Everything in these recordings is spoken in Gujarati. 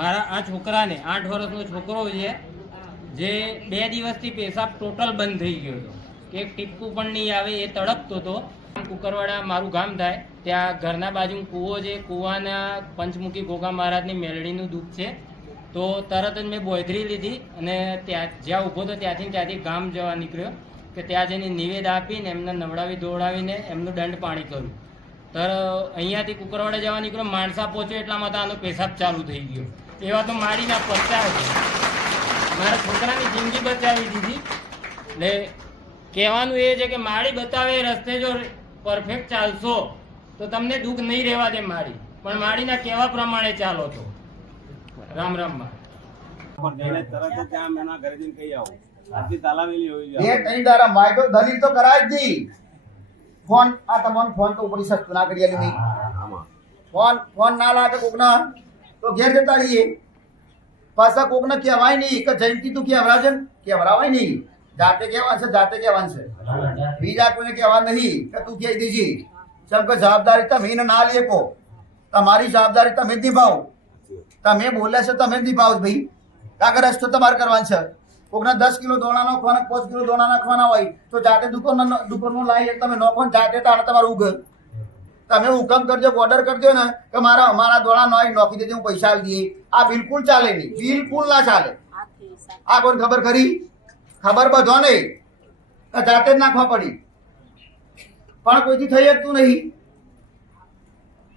મારા આ છોકરાને 8 વર્ષનો છોકરો છે જે 2 દિવસથી પેશાબ ટોટલ બંધ થઈ ગયો હતો, એક ટીપકું પણ નહીં આવે, એ તડપતો હતો. કુકરવાડા મારું ગામ થાય, ત્યાં ઘરના બાજુ કૂવો છે, કૂવાના પંચમુખી ગોગા મહારાજની મેલડીનું દુઃખ છે. તો તરત જ મેં બોયધરી લીધી અને ત્યાં જ્યાં ઊભો હતો ત્યાંથી ગામ જવા નીકળ્યો કે ત્યાં જઈને નિવેદ આપીને એમને નવડાવી દોડાવીને એમનું દંડ પાણી કર્યું. તો અહીંયાથી કુકરવાડા જવા નીકળ્યો, માણસા પહોંચ્યો એટલામાં તો આનો પેશાબ ચાલુ થઈ ગયો. એવા તો મારીના પત્તા છે. મારા છોકરાની જિંદગી બચાવી દીધી. એટલે કહેવાનું એ છે કે માળી બતાવે રસ્તે જો પરફેક્ટ ચાલશો તો તમને દુઃખ નહીં રહેવા દે માળી, પણ માળીના કહેવા પ્રમાણે ચાલો તો. રામ રામ માં તરત જ ત્યાં એના ઘરે જઈને કહી આવું. આથી તાલાવેલી હોઈ એ કઈ દારા માય તો દલીલ તો કરાય જ દી. ફોન આ તમારો ફોન તો ઉપરી સસ્તું ના કરી આલી ફોન ના લાગે કોકના તો ઘેર જતા રહીએ. પાછા કોકને કહેવાય નહીં કે જયંતી તું કહેવરાજન કહેવરાવાય નહીં. જાતે કહેવાનું છે. બીજા કોઈને કહેવા નહીં કે તું કહી દીજી. જેમ કે જવાબદારી તમે ના લે કો, તમારી જવાબદારી તમે જ નિભાવો. તમે બોલ્યા છો તમે જ નિભાવો ભાઈ. કાગળ રસ્તો તમારે કરવાનો છે. કોકના 10 કિલો દોણા નાખવાના, 5 કિલો દોણા નાખવાના હોય તો જાતે દુકાનનો લાવી તમે નોખો જાતે તાણે તમારું ઉગ. તમે હુકમ કરજો, ઓર્ડર કરજો ને કે મારા દોણા નોખી દેજો, હું પૈસા આપી દઈએ. આ બિલકુલ ચાલે નહીં, બિલકુલ ના ચાલે. આ કોઈને ખબર ખરી? ખબર બધો નહીં, જાતે જ નાખવા પડી. પણ કોઈથી થઈ શકતું નહીં.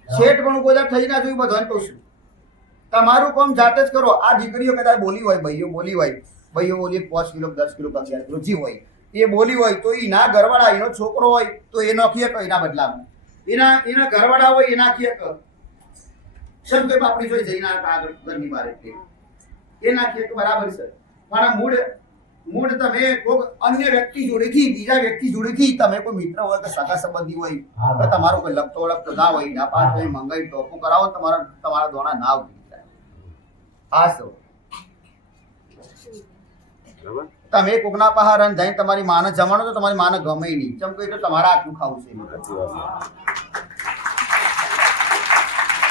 શેઠ પણ કોઈ થઈ ના જોયું બધાને કહું છું. તમારું કામ જાતે જ કરો. આ દીકરીઓ કદાચ બોલી હોય, ભાઈઓ બોલી 5 કિલો 10 કિલો 11 કિલો જી હોય એ બોલી હોય તો એના ઘરવાળા, એનો છોકરો હોય તો એ નાખીએ કે એના બદલામાં એના ઘરવાળા હોય એ નાખીએ કે શમ કે બાપડી જોઈ જઈને આગળ ઘરની બહાર એટલે એ નાખીએ તો બરાબર છે. પણ મૂળ તમે કોઈ અન્ય વ્યક્તિ જોડેથી, બીજા વ્યક્તિ જોડેથી, તમે કોઈ મિત્ર હોય કે સગા સંબંધી હોય કે તમારો કોઈ લગતો ઓળખતો ના હોય, ના પાંચ હોય મંગાઈ ટોપું કરાવો, તમારા દોણા ના ઉઠી જાય. હા સર, તમે કોકના પહાડ જઈને તમારી માને જમાડો તો તમારી માને ગમે નહીં. ચમ કે તમારા આટલું ખાવું છે.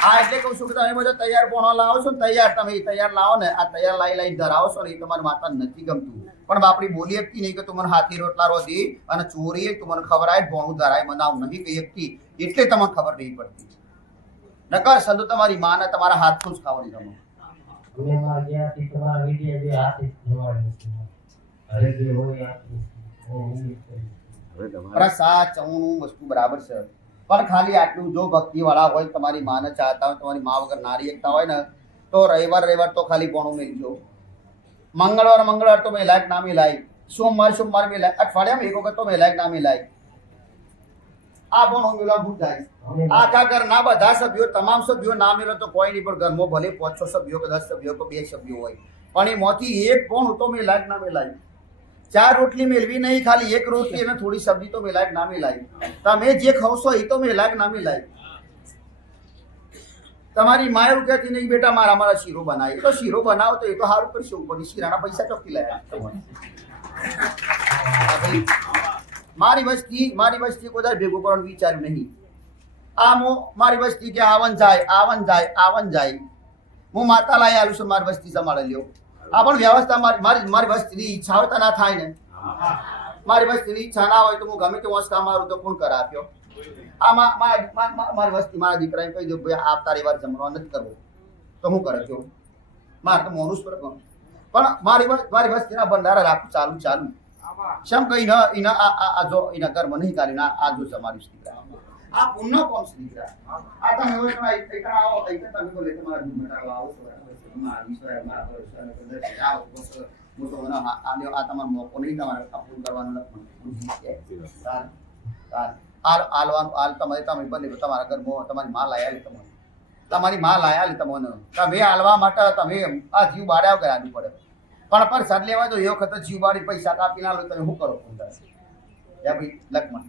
હા, એટલે કહું છું કે તમે બધા તૈયાર પોણો લાવો છો ને, તમે તૈયાર લાવો ને, આ તૈયાર લાઈ ધરાવો છો ને એ તમારી માતા નથી ગમતું. પણ બાપડી બોલી શકતી નહીં કે તું મને હાથી રોટલા રોધી અને ચોરી તું મને ખવડાય, ભોણું ધરાય, મને આવું નહીં કહી શકતી, એટલે તમને ખબર નહીં પડતી. નકર સંતો તમારી માને તમારા હાથનું જ ખાવાની ગમે. પ્રસાદ ચવણું વસ્તુ બરાબર છે, પણ ખાલી આટલું જો ભક્તિ વાળા હોય, તમારી માને ચાહતા હોય, તમારી મા વગર નારી એકતા હોય ને તો રવિવાર તો ખાલી પોણું મેળજો. મંગળવાર તો મેલાય ના મેલાય, સોમવાર મેલાય, અઠવાડિયામાં એક વખત તો મેલાય ના મેલાય. આ પોણું મેળવા ભૂલ થાય. આખા ઘરના બધા સભ્યો, તમામ સભ્યો ના મેળો તો કોઈ નહીં, પણ ઘરમાં ભલે 5-6 સભ્યો કે 10 સભ્યો કે 2 સભ્યો હોય, પણ એમાંથી એક પોણું તો મેલાય ના મેલાય. 4 રોટલી મેળવી નહીં, ખાલી 1 રોટલી અને થોડી સબ્જી તો મેલાય ના મેલાય. તમે જે ખાવશો એ તો મેલાય ના મેલાય. તમારી મા એવું કહેતી નહીં બેટા મારા શીરો બનાવી, તો શીરો બનાવો તો એ તો સારું કરશે, ઉપરની શીરાના પૈસા ચોખ્ખી લાયા. મારી વસ્તી કોઈ ભેગું કરવાનું વિચાર્યું નહીં. મારી વસ્તી કે આવન જાય હું માતા લાવી આલું છું, મારી વસ્તી સંભાળી લ્યો. આ પણ વ્યવસ્થા મારી વસ્તીની ઈચ્છા હોય તો ના થાય ને. મારી વસ્તીની ઈચ્છા ના હોય તો હું ગમે તે વસ્તુ મારું તો કોણ કર આપ્યો. આ મારી વસ્તી મારા દીકરાને કહી દો ભાઈ આ તારી વાર જમવા નથી કરવો તો હું કરે છો, મારે તો મોનું જ પણ મારી વસ્તીના ભંડારા રાખું ચાલુ. શમ કઈ એના ઘરમાં નહીં કાઢી ના આ જો તમારી દીકરા આ પુનઃ કોમ દીકરા આ તમે આવો તમે બોલે તમારા આવો આ તમારો મોકો નહીં, તમારે પૂરું કરવાનું તમે બને તમારા ઘરમાં તમારી માં લાયા તમને, તમે હાલવા માટે તમે આ જીવ બાળ્યા વગર આવું પડે. પણ પ્રસાદ લેવા તો એ વખત જીવ બાળી પૈસા કાપી ના લો તમે શું કરો ભાઈ લક્ષ્મણ.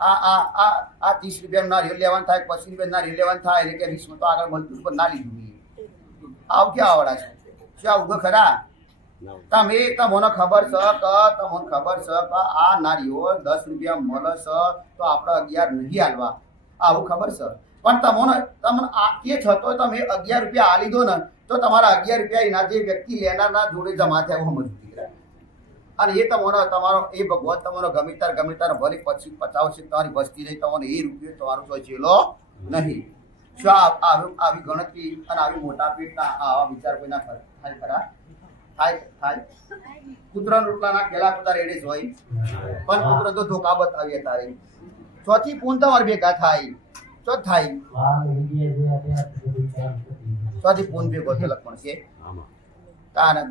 આ 30 રૂપિયા નારિયેળ લેવાનું થાય, 25 રૂપિયા નારિયેળ લેવાનું થાય એટલે કે 20 તો આગળ મળતું પણ ના લીધું. આવું ક્યાં આવડા છે? શું આવું ખરા? તમને ખબર છે કે આ નારિયેળ 10 રૂપિયા મળે છે તો આપણે 11 નહીં હાલવા, આવું ખબર છે? પણ તમને આ કે છતો તમે 11 રૂપિયા આલી દો ને તો તમારા 11 રૂપિયા એના જે વ્યક્તિ લેનારના જોડે જમા થયા એવું સમજવું. અને એ તમારો એ ભગવાન તમારો ગમે તાર ભલે પછી 50 છે તમારી વસ્તી નહીં, તમને એ રૂપિયો તમારો કોઈ ચેલો નહીં. શું આવી ગણતરી અને આવી મોટા પેટના આવા વિચાર કોઈના થાય ખરા? થાય. કૂતરાના રોટલાના ખેલા કુતરા રેડે જ હોય, પણ કૂતરો તો ધોકા બતાવીએ તારે ચોથી પૂન તમારે ભેગા થાય તો થાય ચોથી પૂન ભેગો થયેલા પણ છે.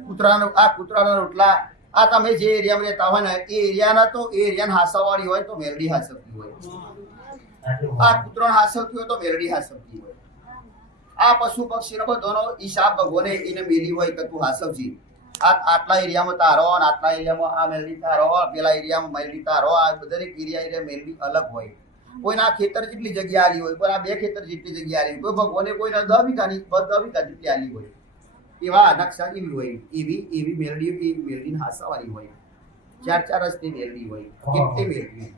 કૂતરાના રોટલા આ તમે જે એરિયામાં રહેતા હોય ને એ એરિયાના તો એ એરિયાને હાસવાવાળી હોય તો મેરડી હાસવતી હોય, આ કૂતરાને હાસવતી હોય તો મેરડી હાસવતી હોય. આ પશુ પક્ષીનો બધાનો હિસાબ ભગવાને એને મેલી હોય કે તું હાસવજી, આટલા એરિયામાં તારો અને આટલા એરિયામાં આ મેરડી તારો, પેલા એરિયામાં મેરડી તારો. આ દરેક એરિયા મેરડી અલગ હોય. કોઈના ખેતર જેટલી જગ્યા આલી હોય, કોઈના 2 ખેતર જેટલી જગ્યા આલી હોય, કોઈ ભગવાને કોઈના 10 વીઘાની 10 વીઘા જેટલી આલી હોય. એવા નકશા એવી હોય, એવી મેરડી હાસવાની હોય. 4 રસ્તે મેરડી હોય, કેટલી મેરડી.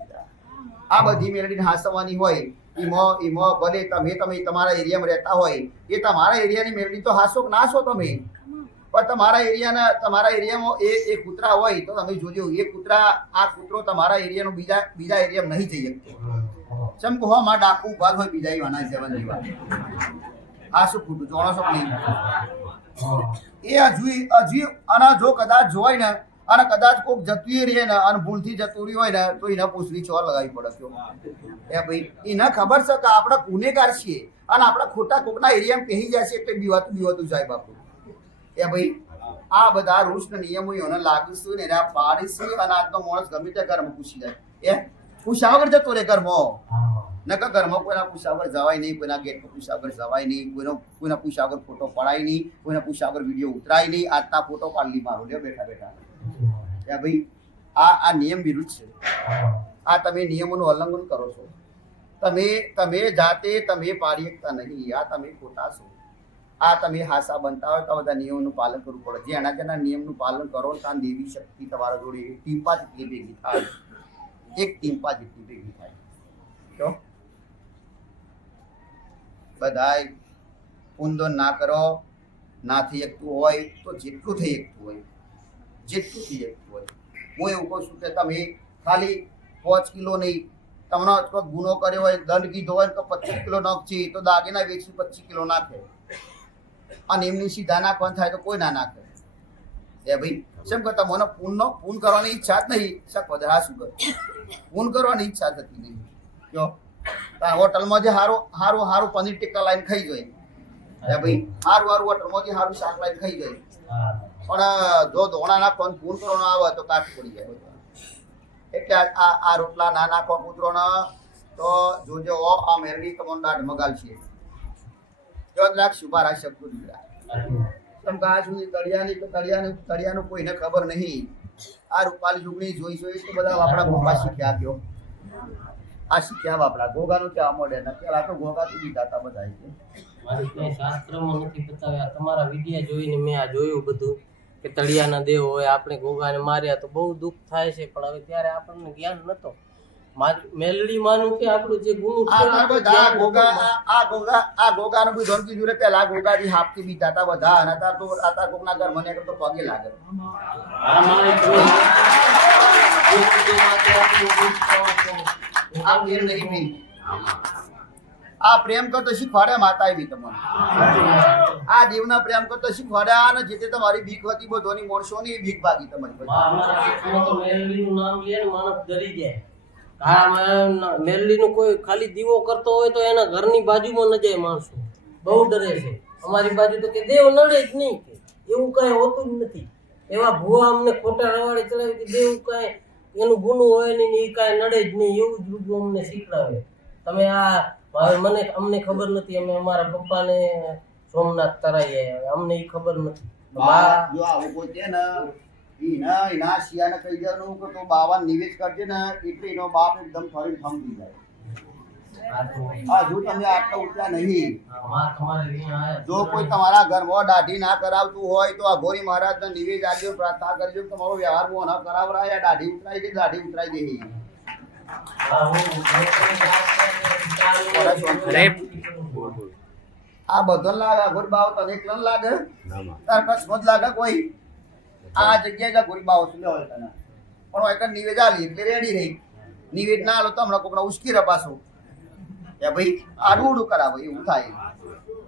આ બધી મેરડી હાસવાની હોય. એમાં ભલે તમે તમારા એરિયામાં રહેતા હોય, એ તમારા એરિયાની મેરડી તો હાસો કે નાશો તમે, પણ તમારા એરિયામાં એ કૂતરા હોય તો તમે જોજો એ કૂતરો તમારા એરિયાનો બીજા એરિયામાં નહીં જઈ શકતો. ચમ કહો માં ડાકુ ભાગ હોય બીજા વાના સેવન જેવા. આ શું ખોટું જોણો છો નહીં? એ હજુ અને જો કદાચ જોવાય ને અને કદાચ કોઈક જતું રહે ને અને ભૂલથી જતું રહ્યું હોય ને તો એને પૂછડી ચોર લગાવી પડે. એ ભાઈ એને ખબર છે કે આપણે ગુનેગાર છીએ અને આપણે ખોટા કોકના એરિયામાં કહી જાય છે એટલે બીવાતું જાય બાપુ. એ ભાઈ આ બધા રૂલ્સ ને નિયમો એને લાગીશું ને એને પાડીશું અને આજનો માણસ ગમે તે ઘરમાં પૂછી જાય. એ પૂછ્યા વગર જતો રે ઘરમાં, નકર ઘરમાં કોઈના પૂછ્યા વગર જવાય નહીં, કોઈના ગેટ પર પૂછ્યા વગર જવાય નહીં, કોઈના પૂછ્યા વગર ફોટો પડાય નહીં, કોઈના પૂછ્યા વગર વિડીયો ઉતરાય નહીં. આજના ફોટો પાડી મારો લ્યો બેઠા. એ ભાઈ આ નિયમ વિરુદ્ધ છે. આ તમે નિયમોનું ઉલ્લંઘન કરો છો. તમે જાતે તમે પાડી શકતા નહીં. આ તમે ખોટા છો. આ તમે હાસા બનતા હોય તો બધા નિયમોનું પાલન કરવું પડે. જેના નિયમનું પાલન કરો ત્યાં દેવી શક્તિ તમારા જોડે ટીમ્પા જેટલી ભેગી થાય, એક ટીમ્પા જેટલી ભેગી થાય. તો બધાય ઊંધો ના કરો. ના થઈ શકતું હોય તો જેટલું થઈ શકતું હોય હું એવું કહું છું કે તમે ખાલી 5 કિલો નહીં, તમને કોઈ ગુનો કર્યો હોય, દંડ કીધો હોય તો 25 કિલો નાખશે તો દાગીના વેચી 25 કિલો નાખે અને એમની સીધા નાખવાનું થાય તો કોઈ ના નાખે. એ ભાઈ કેમ કે તમને પૂન કરવાની ઈચ્છા જ નહીં. શક વધારે શું કરે? પૂન કરવાની ઈચ્છા થતી નહીં. જો હોટલમાં જે હારું પનીર ટિક્કા લાઈન ખાઈ જાય. એ ભાઈ હારું હોટલમાં જે હારું શાક લાઈન ખાઈ જાય, પણ જો ધોણા નાખવાનું પૂન કરવાનો આવે તો કાઠ પડી જાય. એટલે આ રોટલા ના નાખવા કૂતરોના તો જોજો આ મેરડી તમને દાઢ મગાલ છે. જો રાખશું બારા શકું તમ કે આ સુધી તળિયાનું કોઈને ખબર નહીં. આ રૂપાલી ઝુગણી જોઈ તો બધા આપણા ગોગા શીખ્યા. ગયો આ શીખ્યા બાપડા ગોગાનું ત્યાં મોડે ને પેલા તો ગોગાથી બીજા હતા બધા. મારી કઈ શાસ્ત્રમાં નથી બતાવ્યા, તમારા વિડિયા જોઈને મેં આ જોયું બધું કે તળિયાના દેવ હોય, આપણે ગોગાને માર્યા તો બહુ દુઃખ થાય છે. પણ હવે ત્યારે આપણને જ્ઞાન નતો. મેલડી માનું કે આપણું જે ગુણ આ ગોગાનું બી ધમકી જોડે પેલા ગોગાથી હાફથી બીતા હતા બધા અને આતા કોકના ઘર મને તો પગે લાગે. આ પ્રેમ નહીં ભાઈ, આ પ્રેમ કરતો શીખવાડે માતા એવી તમને. આ દેવના પ્રેમ કરતો શીખવાડ્યા અને જે તમારી ભીખ હતી બધોની માણસોની ભીખ ભાગી તમારી. મેલડીનું કોઈ ખાલી દીવો કરતો હોય તો એના ઘરની બાજુમાં ન જાય. માણસો બહુ ડરે છે. અમારી બાજુ તો કે દેવ નડે જ નહીં, એવું કઈ હોતું જ નથી. એવા ભૂવા અમને ખોટા રવાડે ચડાવી કે દેવ કઈ એનું ગુનું હોય નહીં, એ કઈ નડે જ નહીં, એવું જ બધું અમને શીખડાવે. તમે અમને ખબર નથી. અમે અમારા પપ્પાને સોમનાથ તરાઈ આવ્યા, અમને એ ખબર નથી. જો આવું કોઈ છે ને એના શિયાને કહી દેવાનું કે તું બાવા નિવેશ કરજે ને એટલે એનો બાપ એકદમ ફરી થમકી જાય. હજુ તમે આટલા ઉઠ્યા નહીં. જો કોઈ તમારા ઘરમાં દાઢી ના કરાવતું હોય તો અઘોરી મહારાજને નિવેશ આપજો, પ્રાર્થના કરજો કે તમારો વ્યવહાર બહુ ન કરાવરાય, દાઢી ઉતરાઈ દે. આ બધો લાગે ગુરબાઓ તને એકલો લાગે નામાં તાર કસ્મત લાગે કોઈ આ જગ્યાએ જા ગુરબાઓ શું હોય તને પણ એક નિવેદ આલી એટલે રેડી રહી નિવેદ ના આલો તો હમણાં કોકના ઉશ્કી રપાસો કે ભાઈ આડું ઉડું કરાવો એવું થાય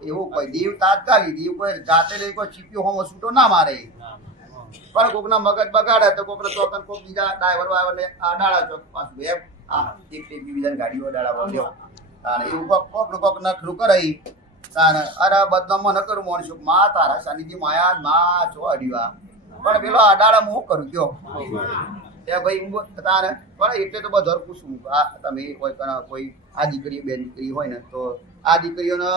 એવું કોઈ દેવ તાત્કાલિક દેવ કોઈ જાતે લઈ કોઈ ચીપ્યો હોમો છૂટો ના મારે પણ કોકના મગજ બગાડે તો કોકને તો કોક બીજા ડ્રાઈવર વાળાને આડાળા ચોક પાછું એમ આ એક બીજાની ગાડીઓ અડાળા લ્યો તારે એવું કોક નખરું કરાઈ તારે અરે બદનામમાં ન કરું માણસો માં તારા સાનિધ્ય માયા માં છો અડીવા પણ પેલો આડાળા હું કરું કયો એ ભાઈ તારે પણ એટલે તો બધું પૂછવું આ તમે કોઈ આ દીકરી બે દીકરી હોય ને તો આ દીકરીઓને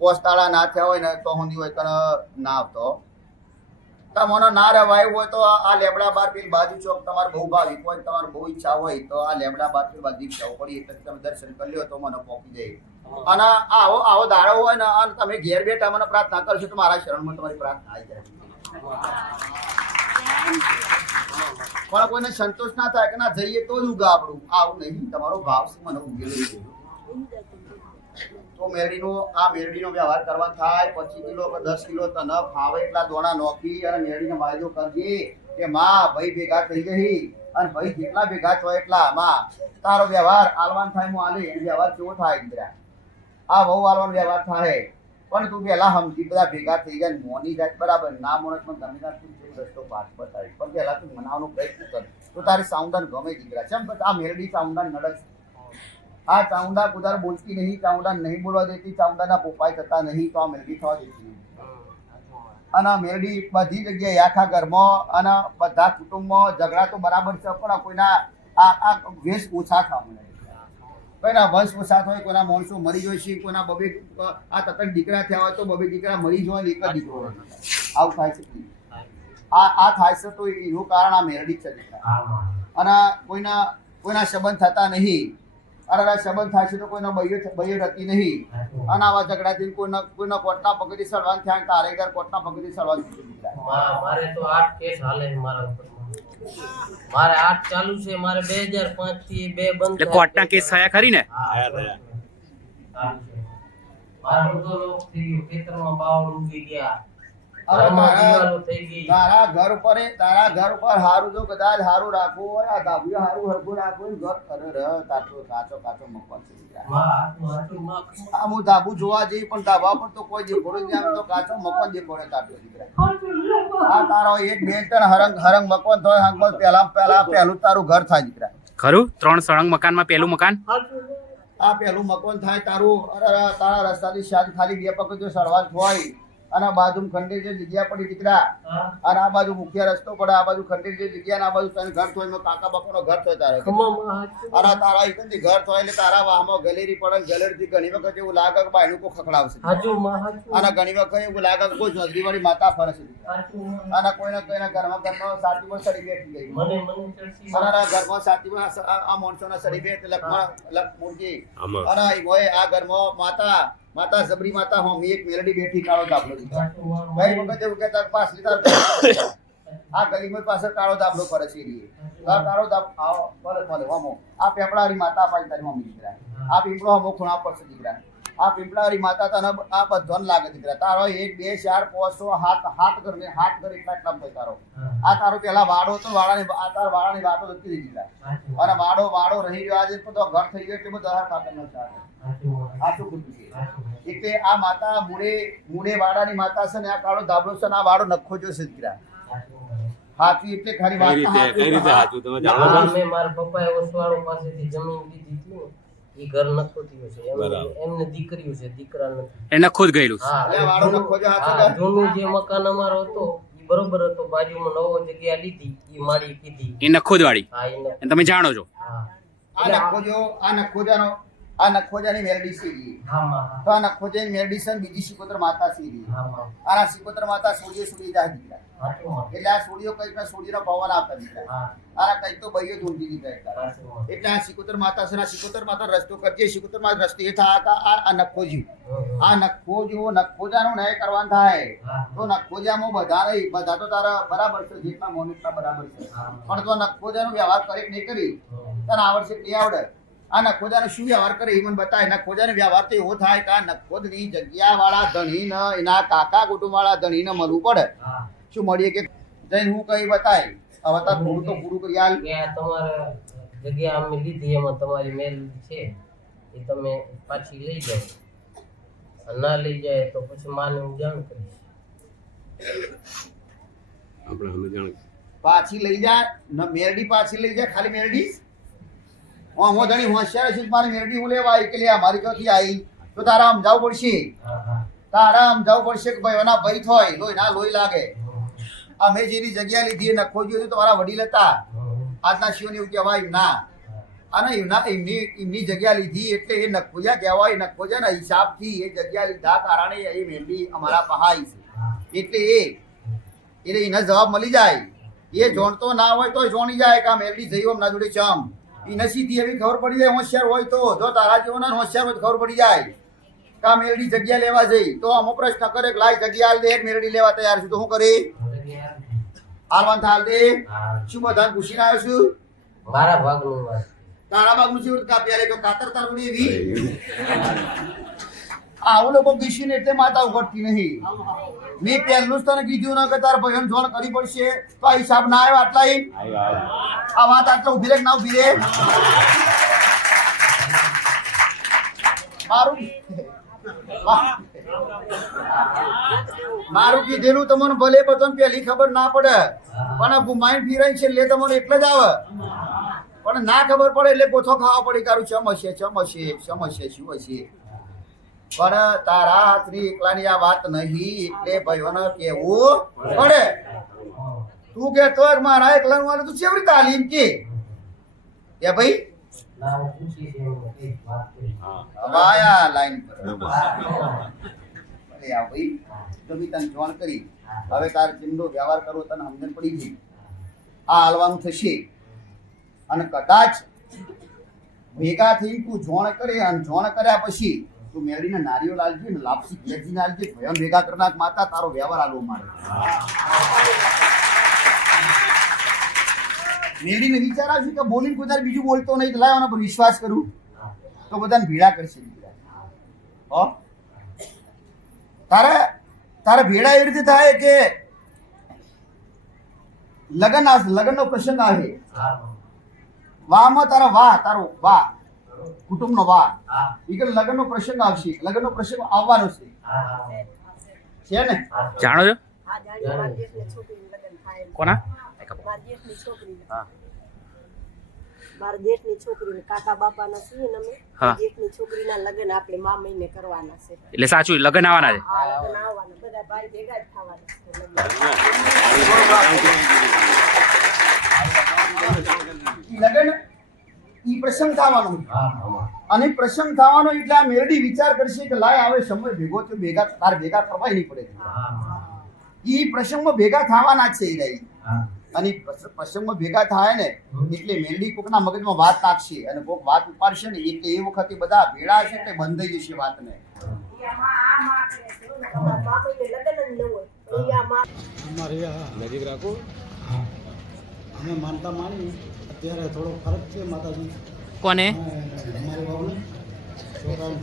પોસ્તાળા ના થયા હોય ને તો હું હોય કને ના આવતો તમને ના રહેવાયું હોય તો આ લેબડા બાર પેલી બાજુ ચોક તમારે બહુ ભાવી હોય તમારે બહુ ઈચ્છા હોય તો આ લેબડા બાર પેલી બાજુ ઈચ્છાઓ પડી એટલે તમે દર્શન કરી લ્યો તો મને પોકી જાય અને આવો દાડો હોય ને અને તમે ઘેર બેઠા મને પ્રાર્થના કરશો તો મારા શરણમાં તમારી પ્રાર્થના આવી જાય પણ કોઈને સંતોષ ના થાય કે ના જઈએ તો જ ઉગા આપણું આવું નહીં તમારો ભાવ છે મને ઉગેલો તો મેરડીનો વ્યવહાર કરવા થાય 25 કિલો કે 10 કિલો તને ફાવે એટલા દોણા નોખી અને મેરડીનો વાયદો કરજે કે માં ભાઈ ભેગા થઈ ગઈ અને ભાઈ જેટલા ભેગા થયો એટલા માં તારો વ્યવહાર આલવાન થાય હું આલે એ વ્યવહાર કેવો થાય દીકરા આ બહુ આલવાનો વ્યવહાર થાય પણ તું પેલા સમજી બધા ભેગા થઈ ગયા મોની જાય બરાબર ના મોણસ પણ ગમે ના તું રસ્તો પાસ બતાવી પણ પેલા તું મનાવવાનો પ્રયત્ન કર તો તારી સાઉન્ડન ગમે દીકરા કેમ આ મેરડી સાઉન્ડન નડક આ ચાઉંડા કુદાર બોલતી નહીં ચાઉંડા નહીં બોલવા દેતી ચાઉંડાના પોપાઈ થતા નહીં તો આ મેરડી થવા દેતી અને મેરડી બધી જગ્યાએ આખા ઘરમાં અને બધા કુટુંબમાં ઝઘડા તો બરાબર છે પણ કોઈના આ વેશ ઓછા થવા મળે કોઈના વંશ ઓછા હોય કોઈના માણસો મરી જાય છે કોઈના બબે આ તતક દીકરા થયા હોય તો બબે દીકરા મરી જાય ને એક જ દીકરો હોય આવું થાય છે આ થાય છે તો એનું કારણ આ મેરડી છે દીકરા અને કોઈના સંબંધ થતા નહીં અરે સંબંધ થાય છે તો કોઈનો બૈયો રહેતી નહીં અને આવા ઝઘડાથી કોઈના કોટના પગથી સળવાન થયા તારે ઘર કોટના પગથી સળવાન મારે તો 8 કેસ હાલે છે મારા ઉપર મારે 8 ચાલુ છે મારે 2005 થી 2 બંધ એટલે કોર્ટના કેસ થયા ખરી ને મારા બધો લોક થઈ ગયો ખેતરમાં બાવળ ઉગી ગયા અરે દિવાલો થઈ ગઈ તારા ઘર ઉપર હારું જો કદાચ હારું રાખવું હોય આ ધાબુ હારું હરખું રાખવું ઘર કરે કાચો મકવાન છે આ હું ધાબુ જોવા જઈ પણ ધાબા પર તો કોઈ દેખોડે જ આમ તો કાચો મકવાન દેખોડે કાપ્યો દીકરા આ તારો એક બે ત્રણ હરંગ મકવાન થયો હાંગમાં પહેલું તારું ઘર થાય દીકરા ખરું 3 સળંગ મકાનમાં પહેલું મકાન આ પહેલું મકવાન થાય તારું અરે તારા રસ્તાની શાદ ખાલી 2 પગ જો સળવાજ હોય અને બાજુ ખંડેર જે જગ્યા પડી દીકરા અને આ બાજુ મુખ્ય રસ્તો પડે આ બાજુ ખંડેર જે જગ્યા આ બાજુ તને ઘર થોય કાકા બાપુનો ઘર થોય તારે અને તારા એકંદી ઘર થોય એટલે તારા વાહમાં ગેલેરી પડે ગેલેરીથી ઘણી વખત એવું લાગે કે બાયનું કોઈ ખખડાવશે અને ઘણી વખત એવું લાગે કે કોઈ જોધરીવાળી માતા ફરે છે અને કોઈના ઘરમાં સાતીમાં સડી બેઠી ગઈ અને ઘરમાં સાતીમાં આ માણસોના સડી બેઠ લખ મૂર્તિ અને આ ઘરમાં માતા જબરી માતા હોમ એક મેલડી બેઠી કાળો દાબલો ભાઈ વખત એવું કહેતા પાછલી તાર આ ગલીમાં પાછળ કાળો દાબલો કરે છે આ કાળો દાબ મળે હોમો આ પેપડારી માતા પાછી તારી મમ્મી દીકરા આ પીપળો હોમો ખૂણા પર છે દીકરા આ પીપળારી માતા તને આ બધોન લાગે દીકરા તારો 1 2 4 5 6 હાથ ઘર એટલા થાય તારો આ તારો પેલા વાડો તો વાડાની વાતો જતી રહી દીકરા અને વાડો રહી ગયો આજે તો ઘર થઈ ગયો એટલે બધો ખાતર ન ચાલે આ શું ખોટું છે એટલે આ માતા મૂળે વાડાની માતા છે ને આ કાળો ધાબળો છે ને આ વાડો નખો જો છે દીકરા હાથી એટલે ખરી વાત કઈ રીતે હાચું તમે જાણો છો મેં મારા પપ્પાએ વસવાળો પાસેથી જમીન લીધી હતી ઈ ઘર નખો થયો છે એમને દીકરીઓ છે દીકરા નથી એ નખો જ ગયેલું એટલે વાડો નખો જો હાથો જૂનું જે મકાન અમારો હતો ઈ બરોબર હતો બાજુમાં નવો જગ્યા લીધી ઈ મારી કીધી એ નખો જ વાળી હા ઈ અને તમે જાણો છો આ નખોજાની મેરડી સીરી તો આ નખોજાની મેરડી છે બીજી સિકોતર માતા સીરી આ સિકોતર માતા સૂર્ય સુડી જાય દીકરા એટલે આ સૂર્યો કઈક ના સૂર્યનો પવન આપતા દીકરા આ કઈક તો બૈયો ધૂંધી દીકરા એટલે આ સિકોતર માતા છે સિકોતર માતા રસ્તો કરજે સિકોતર માતા રસ્તે થાય આ નખોજાનું ન્યાય કરવાનું થાય તો નખોજામાં બધા તો તારા બરાબર છે જેટલા મોનિટના બરાબર છે પણ તો નખોજાનો વ્યવહાર કરી નહીં કરી તને આવડશે નહીં આવડે આ નખોજાનો શું વ્યવહાર કરે એ મને બતાય. નખોજાનો વ્યવહાર તો એવો થાય કે આ નખોદની જગ્યાવાળા ધણીને એના કાકા કુટુંબવાળા ધણીને મળવું પડે. શું મળીએ કે જઈને હું કઈ બતાય. હવે તાર થોડું તો પૂરું કરી હાલ. કે આ તમારે જગ્યા અમે લીધી એમાં તમારી મેલ છે એ તમે પાછી લઈ જાઓ. અને ના લઈ જાય તો પછી માને હું જાણ કરીશ. આપણે અમે જાણ પાછી લઈ જાય ન મેરડી પાછી લઈ જાય. ખાલી મેરડી હું ધણી હોશિયાર છું. મારી મેરડી હું લેવા આવી કે લે મારી ક્યાંથી આવી તો તારા સમજાવવું પડશે. તારા સમજાવવું પડશે કે ભાઈ એના ભાઈ થોય લોહી ના લોહી લાગે. અમે જેની જગ્યા લીધી એ નખો જોયું તો તમારા વડીલ હતા. આજના શિવને એવું કહેવાય ના. અને એમની જગ્યા લીધી એટલે એ નખોજા કહેવાય. નખોજાના હિસાબથી એ જગ્યા લીધા કારણે એ મેરડી અમારા પહાઈ છે. એટલે એટલે એના જવાબ મળી જાય. એ જોણતો ના હોય તો જોણી જાય કે આ મેરડી જઈ ના જોડે ચમ. એને સીધી એવી ખબર પડી જાય હોશિયાર હોય તો. જો તારા જેવો ના હોશિયાર હોય તો ખબર પડી જાય કે આ મેરડી જગ્યા લેવા જઈ તો અમુક પ્રશ્ન કરે કે લાય જગ્યા હાલ દે. એક મેરડી લેવા તૈયાર છું તો શું કરે? હાલવાન હાલ દે. શું બધાને પૂછીને આવ્યો છું? મારા ભાગનું વાત. તારા ભાગનું છે કાપ્યા લે કાતર તારું એવી આવું લોકો કીશું એટલે માતા ઉઘડતી નહીં. મેં પહેલું જ તને કીધું ને કે તારા ભાઈઓને જોણ કરવી પડશે તો આ હિસાબ ના આવ્યો આટલા આ વાત આટલા ઉભી રે કે ના ઉભી રે? મારું કીધેલું તમને ભલે બધાને પહેલી ખબર ના પડે પણ ગુમાઈને ફિરાય છે એટલે તમને એટલે જ આવે. પણ ના ખબર પડે એટલે પોથો ખાવા પડે કારું ચમ હશે શું હશે. પણ તારા હાથની એકલાની આ વાત નહીં એટલે ભાઈઓને કેવું પડે. તું કહેતો મારા એકલાનું વાળું તું કેવડી તાલીમ કે ભાઈ ના હું પૂછીશ એવું નથી. વાત કરીશ. હવાયા લાઈન પર અરે આ ભાઈ તો બી તને જોણ કરી. હવે તારે ચિંદો વ્યવહાર કરવો તને સમજણ પડી ગઈ. આ હાલવાનું થશે અને કદાચ ભેગા થઈ તું જોણ કરે અને જોણ કર્યા પછી તું મેળીને નારીઓ લાલજી ને લાપસી ઘેરજી લાલજી ભયમ ભેગા કરનાર માતા તારો વ્યવહાર આલવો મારે. મેળીને વિચાર આવશે કે બોલીને કોઈ તારે બીજું બોલતો નહીં તો લાવ આના પર વિશ્વાસ કરું તો બધાને ભેળા કરશે. હો તારે ભેળા એવી રીતે થાય કે લગ્નનો પ્રસંગ આવે. વાહમાં તારા વાહ તારો વાહ કુટુંબનો વાહ એ કે લગ્નનો પ્રસંગ આવશે. લગ્નનો પ્રસંગ આવવાનો છે ને? જાણો છો કોના? મારા જેઠની છોકરીને કાકા બાપાના છીએ ને અમે હા. જેઠની છોકરીના લગ્ન આપણે મા મહિને કરવાના છે. એટલે સાચું લગ્ન આવવાના છે. આ લગ્ન આવવાના બધા ભાઈ ભેગા જ થવાના છે. લગ્ન ઈ પ્રસંગ થવાનો અને પ્રસંગ થવાનો એટલે આ મેરડી વિચાર કરશે કે લાય આવે સમય ભેગો તો ભેગા કરવાય નહીં પડે. ઈ પ્રસંગમાં ભેગા થવાના જ છે એ રહી. અને પ્રસંગમાં ભેગા થાય ને એટલે મેરડી કોકના મગજમાં વાત નાખશે અને કોક વાત ઉપાડશે ને એટલે એ વખતે બધા ભેળા છે એટલે બંધ થઈ જશે વાતને. મા મહિને લગ્ન જ ન હોય પણ ઈ આ મા અમારે નજીક રાખો. અમે માનતા માની અત્યારે થોડો ફરક છે માતાજી. કોને અમારી બાબુ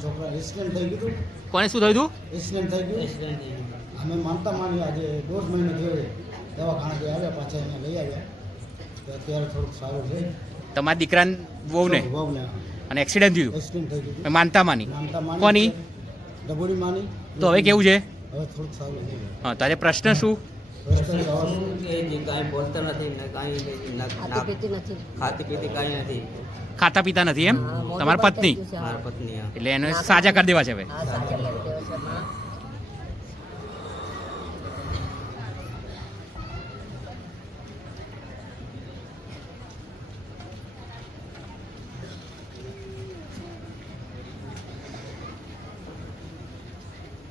છોકરા એક્સિડન્ટ થઈ ગયું. કોને શું થયું હતું? એક્સિડન્ટ થઈ ગયું. અમે માનતા માની આજે 1.5 મહિનો થયો છે. દવાખાનાથી આવ્યા પાછા એને લઈ આવ્યા તો અત્યારે થોડુંક સારું છે. તમારા દીકરાને વહુને બહુને અને એક્સિડન્ટ થયું? એક્સિડન્ટ થઈ ગયું. માનતા માની માનતા માની કોની? ડબોડી માની. તો હવે કેવું છે? હવે થોડુંક સારું છે. હા તારે પ્રશ્ન શું? રસ્તો જવા કાંઈ બોલતા નથી ને કાંઈ ખાતી પીતી કાંઈ નથી. ખાતા પીતા નથી એમ? તમારા પત્ની મારા પત્ની આ એટલે એને સાજા કરી દેવા છે હવે.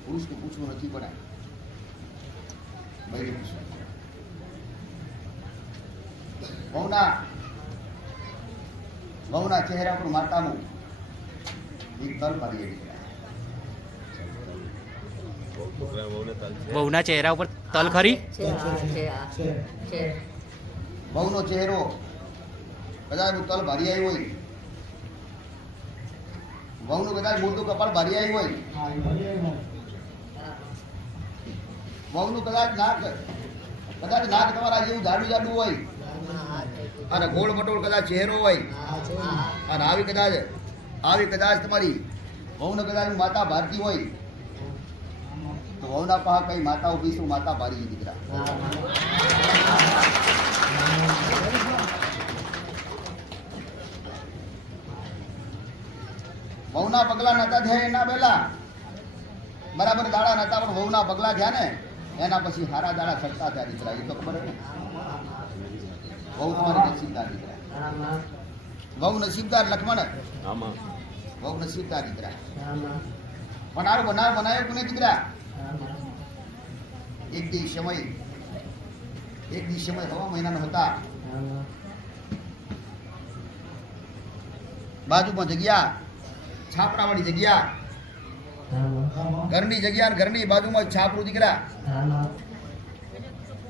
પુરુષને પૂછવું નથી પડે. બૈરી પૂછવું. વહુના ચહેરા પર માતાનું એક તલ પાડી વહુના ચહેરા ઉપર તલ ખરી? વહુનો ચહેરો કદાચ તલ ભરી આવ્યો હોય વહુનું કદાચ મોટું કપાળ ભારી આવ્યું હોય, વહુનું કદાચ નાક તમારા જેવું જાડું જાડું હોય અને ગોળ મટોળ કદાચ ચહેરો હોય અને આવી કદાચ તમારી વહુને કદાચ માતા ભારતી હોય તો વહુના પાસે કઈ માતા ઉભી શું માતા ભારી દીકરા. વહુના પગલા નતા થયા એના પહેલા બરાબર દાડા નતા, પણ વહુના પગલા થયા ને એના પછી હારા દાડા સરતા થયા દીકરા. એ તો ખબર ને, વહુ તમારી નસીબદાર દીકરા. વહુ નસીબદાર લક્ષ્મણ, વહુ નસીબદાર દીકરા. પણ આરો બનાવ્યો કોને દીકરા? એક દી સમય હવા મહિનાનો હતા. બાજુમાં જગ્યા, છાપરાવાળી જગ્યા, ઘરની જગ્યા ને ઘરની બાજુમાં છાપરું દીકરા.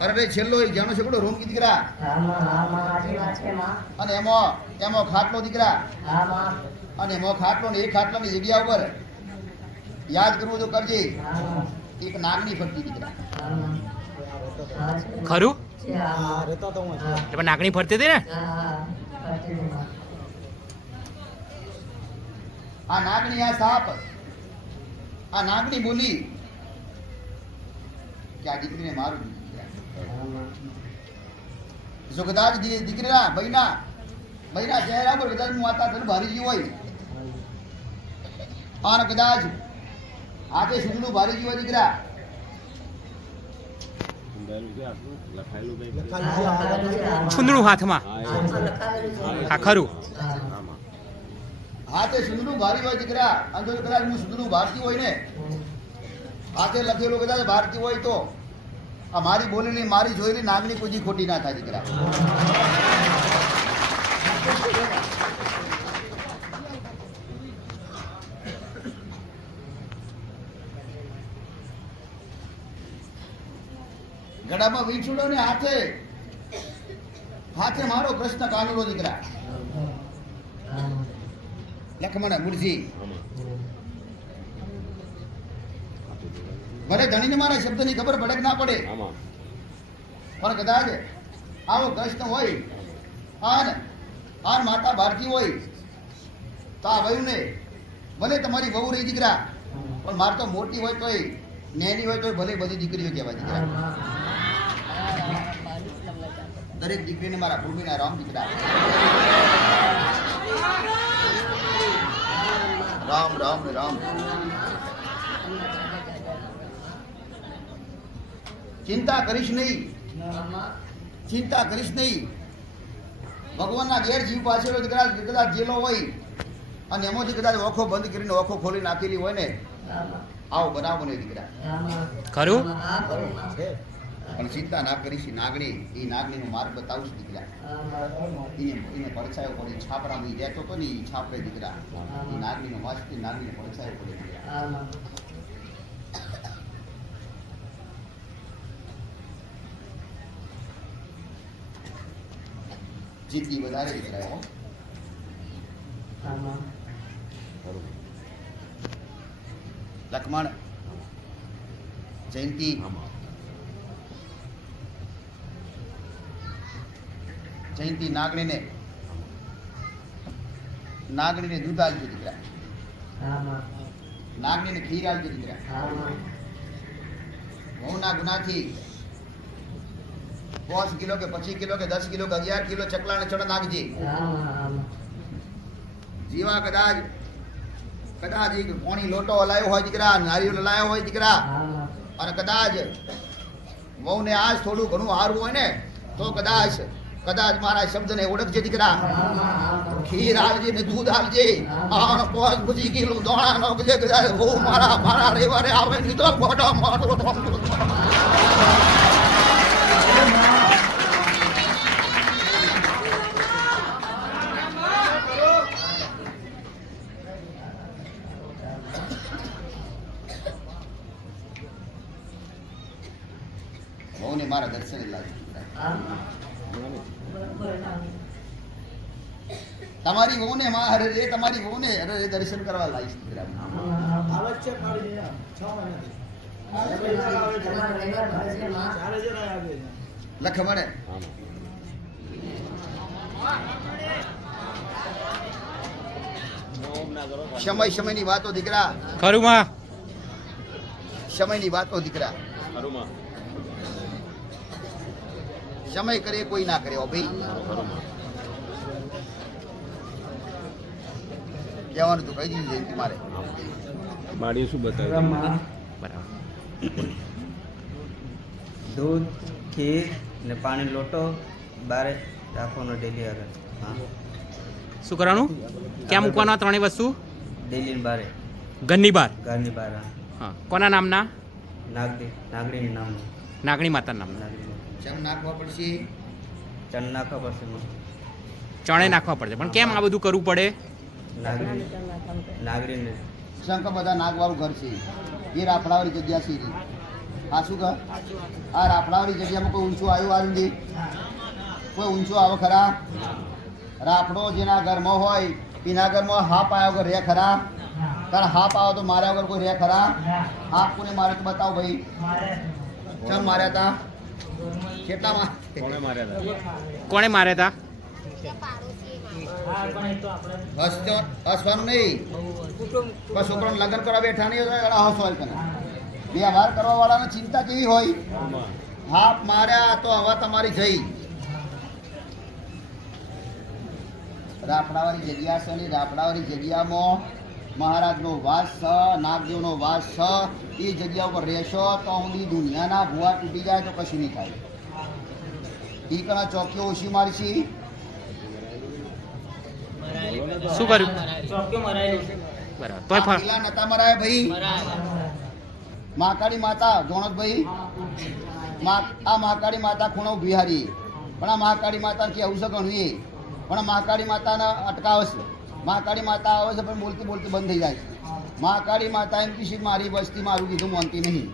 અરે છેલ્લો જાણો છે કોડો રૂમ કી દીકરા. અને એમાં ખાટલો દીકરા. અને એમાં ખાટલો ને એ ખાટલાની જગ્યા ઉપર યાદ કરવું તો કરજે, એક નાગની ફરતી દીકરા. ખરું રહેતા તો હું એટલે પણ નાગણી ફરતી હતી ને. આ નાગની, આ સાપ, આ નાગની બોલી કે આ દીકરીને મારું દીકરા. જો કદાચ દીકરીના બહેના ચહેરા પર કદાચ માતા તને ભારી ગયું હોય અને કદાચ હાથે સુંદરું ભારી ગયું હોય દીકરા, છુંદડું હાથમાં. હા ખરું. હાથે સુંદરું ભારી હોય દીકરા, અને જો કદાચ હું સુંદરું ભારતી હોય ને, હાથે લખેલું કદાચ ભારતી હોય તો આ મારી બોલેલી મારી જોયેલી નાગની કોઈ ખોટી ના થાય દીકરા. ગળામાં વીંછુડો ને હાથે મારો કૃષ્ણ કાનુડો દીકરા. લક્ષ્મણ મૂળજી ભલે ધણીને મારા શબ્દની ખબર પડે કે ના પડે, પણ કદાચ આવો કૃષ્ણ હોય અને માતા ભારતી હોય તો આ વયુને ભલે તમારી વહુ રહી દીકરા, પણ માર તો મોટી હોય તોય નેની હોય તોય ભલે બધી દીકરીઓ કહેવાય દીકરા. દરેક દીકરીને મારા ભૂમિના રામ દીકરા. રામ રામ રામ. ચિંતા કરીશ નહીં. ભગવાનના ઘેર જીવ પાછળ કદાચ જેલો હોય અને એમાંથી કદાચ ઓખો બંધ કરીને ઓખો ખોલી નાખેલી હોય ને, આવો બનાવો ને દીકરા. ખરું. પણ ચિંતા ના કરીશ. નાગણી, એ નાગણીનો માર્ગ બતાવું છું દીકરા. એને પડછાયો પડે, છાપરામાં રહેતો હતો ને, એ છાપરે દીકરા. એ નાગણીનો વાંચતી નાગણીને પડછાયો પડે દીકરા. જિંદગી વધારે દીકરા. લક્ષ્મણ, જયંતી, નાગણીને દૂધ આલજો દીકરા. નાગણીને ખીર આલજો દીકરા. વહુના ગુનાથી 5 કિલો કે 25 કિલો કે 10 કિલો કે 11 કિલો ચકલા ને ચણ નાખજે. જીવા કદાચ પોણી લોટો હલાયો હોય દીકરા, નારિયેળ હલાયો હોય દીકરા, અને કદાચ વહુને આજ થોડું ઘણું હારવું હોય ને તો કદાચ મારા શબ્દને ઓળખજે દીકરા. ખીર હાલજે ને દૂધ હાલજે. 5 કિલો દોણા નો કદાચ વહુ મારા રવિવારે આવે નહીં તો મોટો વહુને મારા દર્શન લાગે. તમારી વહુને માં અરે રે તમારી વહુને અરે રે દર્શન કરવા લાવીશ આવે જ છે મારી 6 મહિનાથી ચારે જણા આવે છે. લખમણે સમયની વાતો દીકરા, ખરું માં સમયની વાતો દીકરા. ખરુંમાં સમય કરે કોઈ ના કરે હો ભાઈ. કહેવાનું તો કહી દીધું જયંતિ મારે. બાળીએ શું બતાવ્યું? બરાબર. દૂધ ખીર ને પાણી લોટો બારે રાખવાનો ડેલી આગળ. હા શું કરવાનું? ક્યાં મૂકવાનું આ ત્રણેય વસ્તુ? ડેલી બારે ઘરની બહાર. ઘરની બહાર. હા. કોના નામના? નાગડીનું નામનું. નાગણી માતાના નામના. નાગડીનું ચમ નાખવા પડશે. ચણ નાખવા પડશે મને. ચણે નાખવા પડશે. પણ કેમ આ બધું કરવું પડે? નાગડીને શંખ બધા નાગવાળું ઘર છે. એ રાફડાવાળી જગ્યા છે. આ શું ઘર? આ રાફડાવાળી જગ્યામાં કોઈ ઊંચું આવ્યું આવી કોઈ ઊંચું આવે ખરા? રાફડો જેના ઘરમાં હોય એના ઘરમાં હાપ આવ્યા વગર રે ખરા? કારણ હાપ આવે તો માર્યા વગર કોઈ રે ખરા? હાપ કોને મારે તો બતાવો ભાઈ. ચમ માર્યા હતા? કેટલામાં? કોણે માર્યા હતા? કોણે માર્યા હતા? હસવાનું નહીં. બસ છોકરાને લગ્ન કરવા બેઠા નહીં હોય હસવાય તને. વ્યવહાર કરવા વાળાને ચિંતા કેવી હોય? હાપ માર્યા તો હવા તમારી જઈ. રાફડાવાળી જગ્યા છે ને રાફડાવાળી જગ્યામાં મહારાજનો વાસ છે, નાગદેવનો વાસ છે. એ જગ્યા ઉપર રહેશો તો ઊંડી દુનિયાના ભૂવા તૂટી જાય તો કશું નહીં થાય. ઈ કણા ચોકીઓ ઓછી મારશી. શું કર્યું? બરાબર. તોય પેલા નતા મરાય ભાઈ. મહાકાળી માતા જોણતભાઈ, આ મહાકાળી માતા ખૂણો બિહારી. પણ આ મહાકાળી માતા કે આવું છે ઘણું એ પણ મહાકાળી માતાને અટકાવે છે. મહાકાળી માતા આવે છે પણ બોલતી બોલતી બંધ થઈ જાય છે. મહાકાળી માતા એમ કીધી મારી વસ્તી મારું કીધું માનતી નહીં.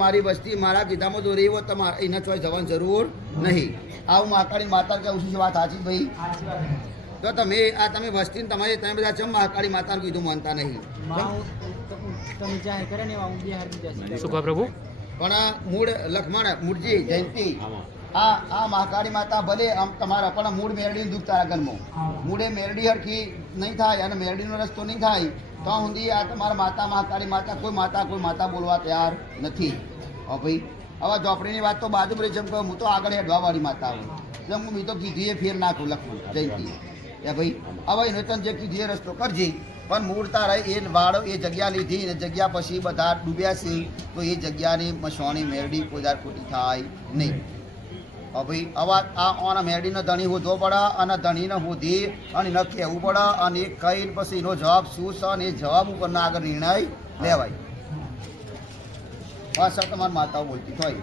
મારી વસ્તી મારા કીધામાં દોરી એવો તમારે એના ચોઈ જવાની જરૂર નહીં. આવું મહાકાળી માતા કે શું વાત સાચી ભાઈ? તો તમે વસ્તીને તમે બધા ચમ મહાકાળી માતાનું કીધું માનતા નહીં. શું કહો પ્રભુ? પણ મૂળ લખમણ મૂળજી જયંતિ આ મહાકાળી માતા ભલે આમ તમારા પણ મૂળ મેરડીનું દુઃખ તારા ઘરમાં. મૂળે મેરડી હરખી નહીં થાય અને મેરડીનો રસ્તો નહીં થાય તો સુધી આ તમારા માતા મહાકાળી માતા કોઈ માતા બોલવા તૈયાર નથી. હવે ભાઈ હવે ઝોપડીની વાત તો બાજુ રહી છે. હું તો આગળ હેડવાવાળી માતા આવું એટલે હું તો કીધી એ ફેર નાખું લખું જયંતિ. એ ભાઈ હવે એને તને જે કીધી એ રસ્તો કરજે. પણ મૂળ તારા એ વાળો એ જગ્યા લીધી ને જગ્યા પછી બધા ડૂબ્યા છે તો એ જગ્યાની મસોણી મેરડી કોઈ દાર ખોટી થાય નહીં. ભાઈ આવા આના મેરડીનો ધણી હોધવો પડે અને ધણીને હોધી અને એને કહેવું પડે અને એ કહીને પછી એનો જવાબ શું છે અને એ જવાબ ઉપરના આગળ નિર્ણય લેવાય. બસ તમારી માતાઓ બોલતી હોય